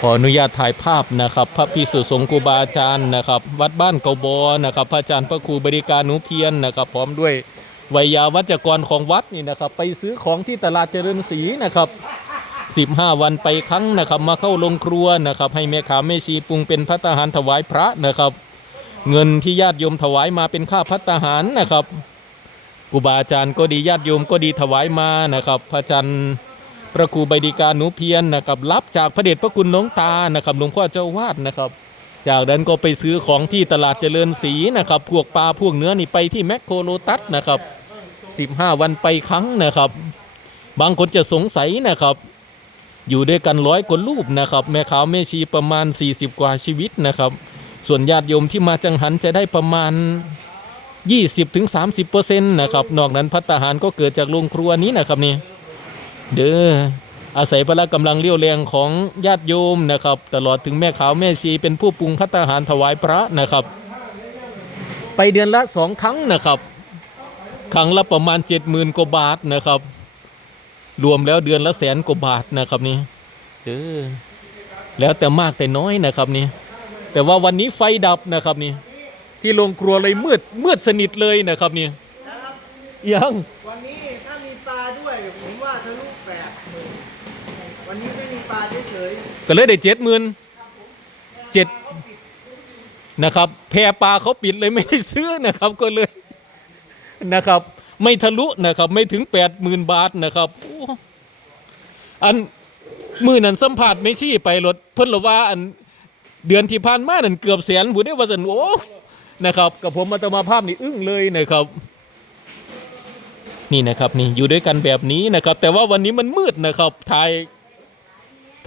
ขออนุญาตถ่ายภาพนะครับ พระพิสุสงฆ์ครูบาอาจารย์นะครับ วัดบ้านเกาบอนะครับ พระอาจารย์พระครูบริการหนูเพียรนะครับ พร้อมด้วยวัยาวัจกรของวัดนี่นะครับ ไปซื้อของที่ตลาดเจริญศรีนะครับ15 วันไปครั้งนะครับมาเข้าลงครัวนะครับ ให้แม่ขาแม่ชีปรุงเป็นพัตหารถวายพระนะครับ เงินที่ญาติโยมถวายมาเป็นค่าพัตหารนะครับครูบาอาจารย์ก็ดีญาติโยมก็ดีถวายมานะครับ พระอาจารย์ ระครูใบดีกาหนูเพียรนะครับรับจากพระเดชพระคุณหลวงตานะครับหลวงพ่อเจ้าวาดนะครับ จากนั้นก็ไปซื้อของที่ตลาดเจริญศรีนะครับพวกปลาพวกเนื้อนี่ไปที่แมคโครโลตัสนะครับ15 วันไปครั้งนะครับ บางคนจะสงสัยนะครับ อยู่ด้วยกันร้อยกว่ารูปนะครับ แม่ขาวแม่ชีประมาณ 40 กว่าชีวิตนะครับ ส่วนญาติโยมที่มาจังหันจะได้ประมาณ 20-30%นะครับนอกนั้นพัตตาหารก็เกิดจากโรงครัวนี้นะครับนี่ เด้ออาศัยพละกำลังเลี้ยวแรงของญาติโยมนะครับ ตลอดถึงแม่ขาวแม่ชีเป็นผู้ปรุงพัตาหารถวายพระนะครับ ไปเดือนละสองครั้งนะครับครั้งละประมาณ 70,000กว่าบาทนะครับ รวมแล้วเดือนละแสนกว่าบาทนะครับนี่เด้อแล้วแต่มากแต่น้อยนะครับนี่แต่ว่าวันนี้ไฟดับนะครับนี่ที่โรงครัวเลยมืดมืดสนิทเลยนะครับนี่ยังวันนี้ ปลาด้วย ผมว่าทะลุแปดหมื่นวันนี้ไม่มีปลาเฉยก็เลยได้เจ็ดหมื่นเจ็ดนะครับ แพรปลาเขาปิดเลยไม่ได้ซื้อนะครับก็เลยนะครับ ไม่ทะลุนะครับไม่ถึงแปดหมื่นบาทนะครับโอ้อันมือนั้นสัมผัสไม่ชี้ไปรถเพิ่นละว่าอันเดือนที่ผ่านมานั่นเกือบแสนบุได้ว่าสันโอ้นะครับกับผมมาตมาภาพนี่อึ้งเลยนะครับ นี่นะครับนี่อยู่ด้วยกันแบบนี้นะครับ แต่ว่าวันนี้มันมืดนะครับถ่าย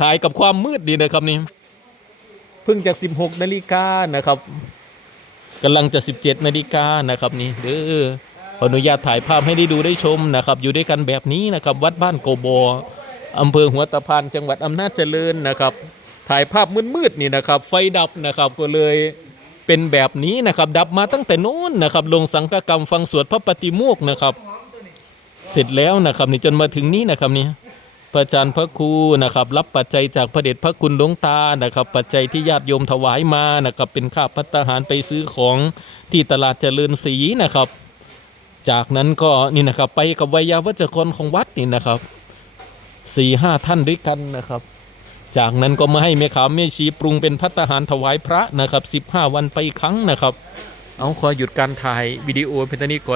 ถ่ายกับความมืดดีนะครับนี่เพิ่งจาก 16นาฬิกานะครับกำลังจะ 17นาฬิกานะครับนี่เด้อขออนุญาตถ่ายภาพให้ได้ดูได้ชมนะครับ อยู่ด้วยกันแบบนี้นะครับ วัดบ้านโกโบอำเภอหัวตะพานจังหวัดอำนาจเจริญนะครับ ถ่ายภาพมืดๆนี่นะครับ ไฟดับนะครับก็เลยเป็นแบบนี้นะครับ ดับมาตั้งแต่โน้นนะครับ ลงสังฆกรรมฟังสวดพระปฏิโมกข์นะครับ เสร็จแล้วนะครับนี่จนมาถึงนี้นะครับนี่พระอาจารย์พระครูนะครับ รับปัจจัยจากพระเดชพระคุณหลวงตานะครับ ปัจจัยที่ญาติโยมถวายมานะครับ เป็นค่าพัตตาหารไปซื้อของที่ตลาดเจริญศรีนะครับ จากนั้นก็นี่นะครับ ไปกับวัยาวัจกรของวัดนี่นะครับสี่ห้าท่านด้วยกันนะครับ จากนั้นก็มาให้แม่ขาวแม่ชีปรุงเป็นพัตตาหารถวายพระนะครับสิบห้าวันไปครั้งนะครับ เอาขอหยุดการถ่ายวิดีโอเพียงเท่านี้ก่อน